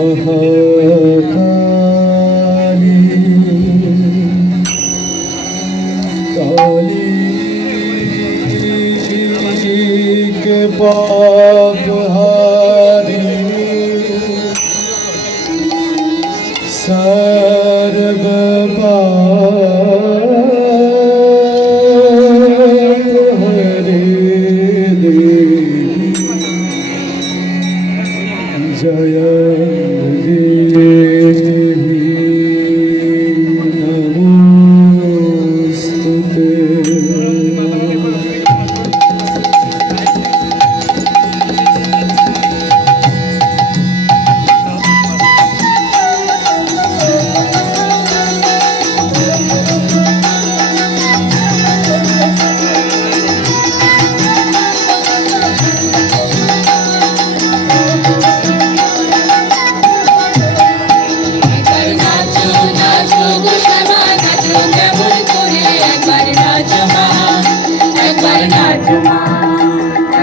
মহাকালী কালী কে পাপহারিণী সর্ব পাপহারে জয় দেবী নমস্তুতে।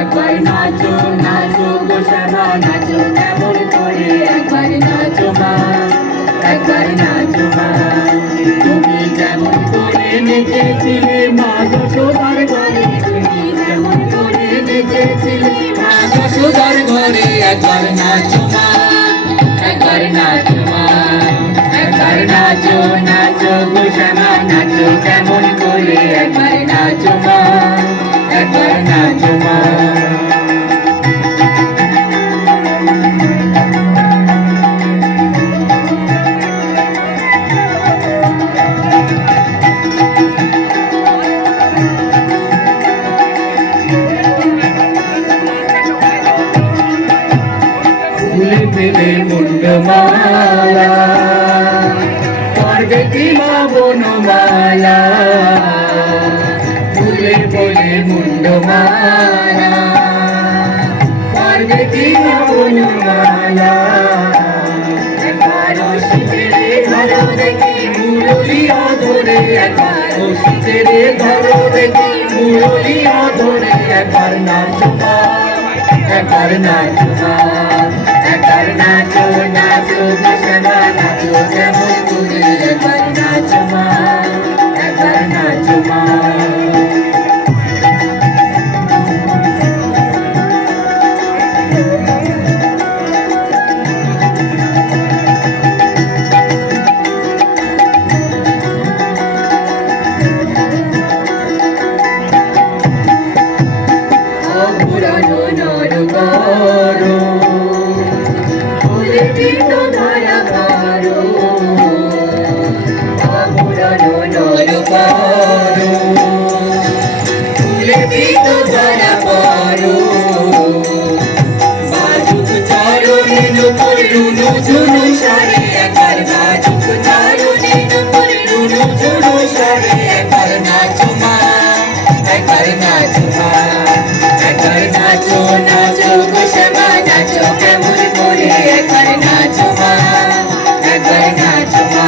একবার নাচো নাচো গো শ্যামা নাচো কেমন করে একবার নাচো মা একবার নাচো মা তুমি কেমন করে নেচেছিলে মা যশোদার ঘরে তুমি কেমন করে নেচেছিলে মা যশোদার ঘরে একবার নাচো মা একবার নাচো মা একবার নাচো নাচো গো শ্যামা নাচো কেমন করে একবার নাচো মা একবার নাচো মা। ফুলে ফেলে মুন্ডমালা পার্বতী মা বনমালা ফুলে ফেলে মুন্ডমালা পার্বতী মা বনমালা একবার শীতেরে ধরো দেখি মুরলিয়া ধরে একবার শীতেরে ধরো দেখি মুরলিয়া ধরে একবার নাচো মা একবার নাচো মা একবার নাচো নাচো শ্যামা নাচো কেমন করে একবার নাচো মা একবার নাচো মা। পুরানো নরগরো ফুলে পিটো ধরা করো পুরানো নরগরো ফুলে পিটো ধরা করো বাজুক চরণে নুপুর রুনু ঝুনু সারে একবার বাজুক চরণে নুপুর রুনু ঝুনু সারে একবার নাচো মা একবার নাচো মা একবার নাচো নাচো গো শ্যামা নাচো কেমন করে একবার নাচো মা একবার নাচো মা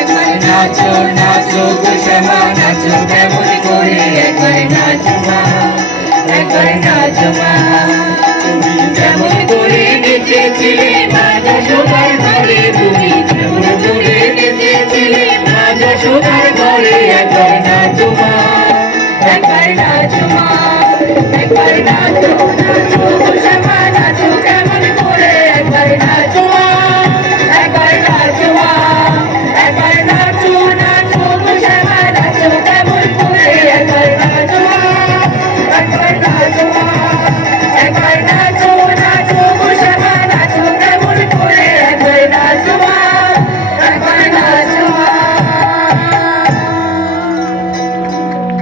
একবার নাচো নাচো গো শ্যামা নাচো কেমন করে একবার নাচো মা একবার নাচো মা তুমি কেমন করে নেচেছিলে মা যশোদার ঘরে তুমি কেমন করে নেচেছিলে মা যশোদার ঘরে একবার নাচো মা একবার নাচো মা একবার নাচো নাচো শ্যামা